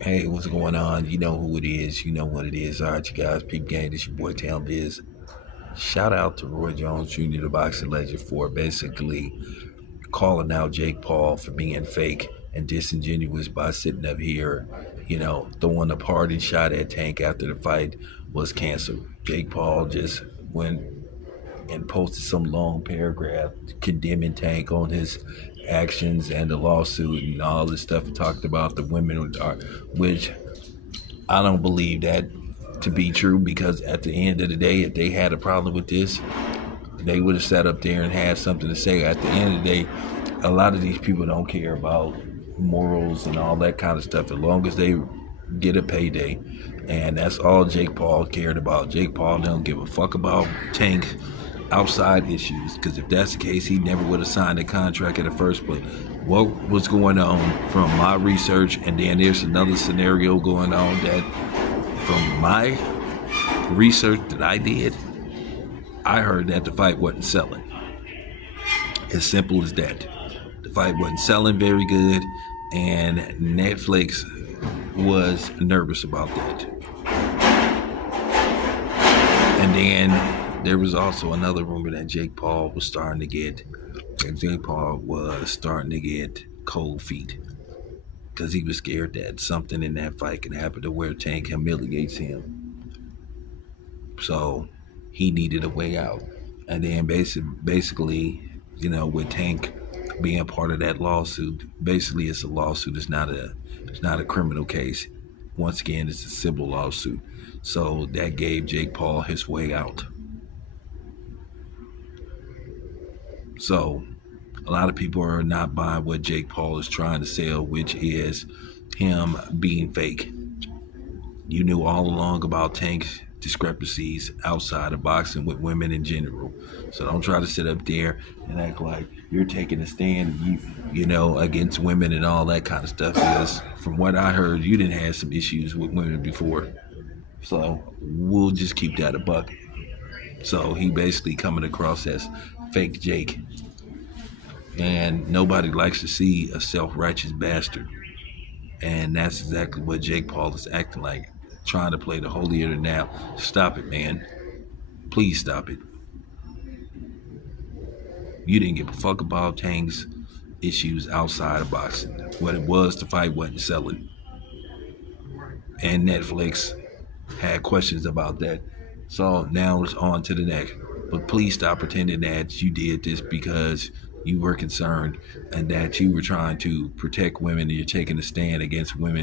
Hey, what's going on? You know who it is. You know what it is. All right, you guys. Peep game. This your boy Town Biz. Shout out to Roy Jones Jr., the boxing legend, for basically calling out Jake Paul for being fake and disingenuous by sitting up here, throwing a parting shot at Tank after the fight was canceled. Jake Paul just went and posted some long paragraph condemning Tank on his actions and the lawsuit and all this stuff. He talked about the women, which I don't believe that to be true, because at the end of the day, if they had a problem with this, they would have sat up there and had something to say. At the end of the day, a lot of these people don't care about morals and all that kind of stuff as long as they get a payday. And that's all Jake Paul cared about. Jake Paul don't give a fuck about Tank outside issues, because if that's the case, he never would have signed a contract in the first place. What was going on from my research, and then there's another scenario going on that from my research that I did, I heard that the fight wasn't selling. As simple as that. The fight wasn't selling very good, and Netflix was nervous about that. And then there was also another rumor that Jake Paul was starting to get, cold feet, because he was scared that something in that fight could happen to where Tank humiliates him. So he needed a way out. And then basically, with Tank being part of that lawsuit, basically it's a lawsuit. It's not a criminal case. Once again, it's a civil lawsuit. So that gave Jake Paul his way out. So a lot of people are not buying what Jake Paul is trying to sell, which is him being fake. You knew all along about Tank's discrepancies outside of boxing with women in general. So don't try to sit up there and act like you're taking a stand, against women and all that kind of stuff. Because from what I heard, you didn't have some issues with women before. So we'll just keep that a buck. So he basically coming across as fake Jake. And nobody likes to see a self-righteous bastard. And that's exactly what Jake Paul is acting like, trying to play the holier than thou. Stop it, man. Please stop it. You didn't give a fuck about Tank's issues outside of boxing. What it was, the fight wasn't selling. And Netflix had questions about that. So now it's on to the next. But please stop pretending that you did this because you were concerned and that you were trying to protect women and you're taking a stand against women